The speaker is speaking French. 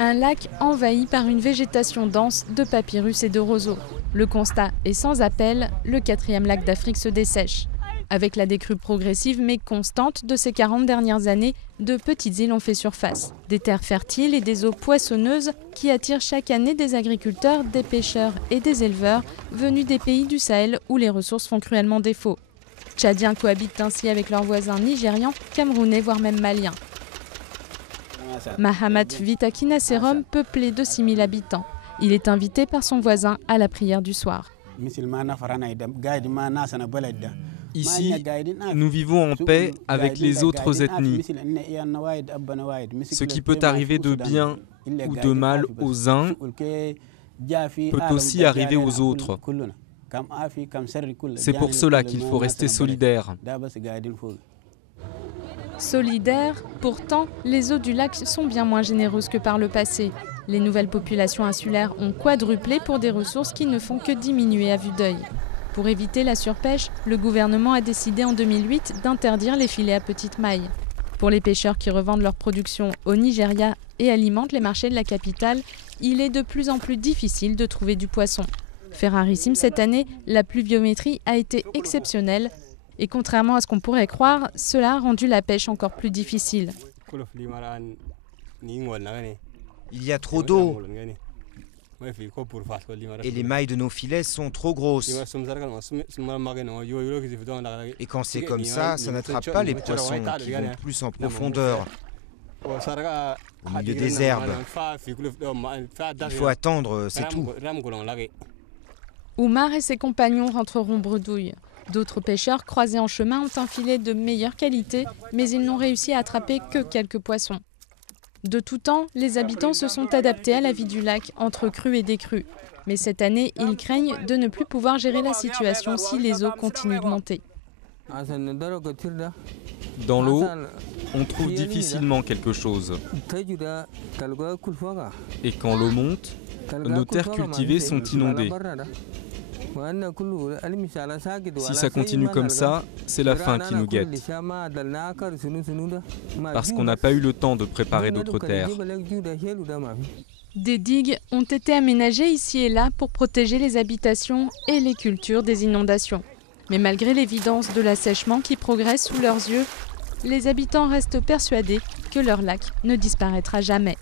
Un lac envahi par une végétation dense de papyrus et de roseaux. Le constat est sans appel, le 4e lac d'Afrique se dessèche. Avec la décrue progressive mais constante de ces 40 dernières années, de petites îles ont fait surface. Des terres fertiles et des eaux poissonneuses qui attirent chaque année des agriculteurs, des pêcheurs et des éleveurs venus des pays du Sahel où les ressources font cruellement défaut. Tchadiens cohabitent ainsi avec leurs voisins nigérians, camerounais voire même maliens. Mahamat vit à Kinaserom, peuplé de 6000 habitants. Il est invité par son voisin à la prière du soir. Ici, nous vivons en paix avec les autres ethnies. Ce qui peut arriver de bien ou de mal aux uns peut aussi arriver aux autres. C'est pour cela qu'il faut rester solidaire. Solidaires, pourtant, les eaux du lac sont bien moins généreuses que par le passé. Les nouvelles populations insulaires ont quadruplé pour des ressources qui ne font que diminuer à vue d'œil. Pour éviter la surpêche, le gouvernement a décidé en 2008 d'interdire les filets à petite maille. Pour les pêcheurs qui revendent leur production au Nigeria et alimentent les marchés de la capitale, il est de plus en plus difficile de trouver du poisson. Fait rarissime cette année, la pluviométrie a été exceptionnelle. Et contrairement à ce qu'on pourrait croire, cela a rendu la pêche encore plus difficile. Il y a trop d'eau et les mailles de nos filets sont trop grosses. Et quand c'est comme ça n'attrape pas les poissons qui vont plus en profondeur, au milieu des herbes. Il faut attendre, c'est tout. Oumar et ses compagnons rentreront bredouilles. D'autres pêcheurs croisés en chemin ont un filet de meilleure qualité, mais ils n'ont réussi à attraper que quelques poissons. De tout temps, les habitants se sont adaptés à la vie du lac, entre crues et décrues. Mais cette année, ils craignent de ne plus pouvoir gérer la situation si les eaux continuent de monter. Dans l'eau, on trouve difficilement quelque chose. Et quand l'eau monte, nos terres cultivées sont inondées. Si ça continue comme ça, c'est la fin qui nous guette. Parce qu'on n'a pas eu le temps de préparer d'autres terres. Des digues ont été aménagées ici et là pour protéger les habitations et les cultures des inondations. Mais malgré l'évidence de l'assèchement qui progresse sous leurs yeux, les habitants restent persuadés que leur lac ne disparaîtra jamais.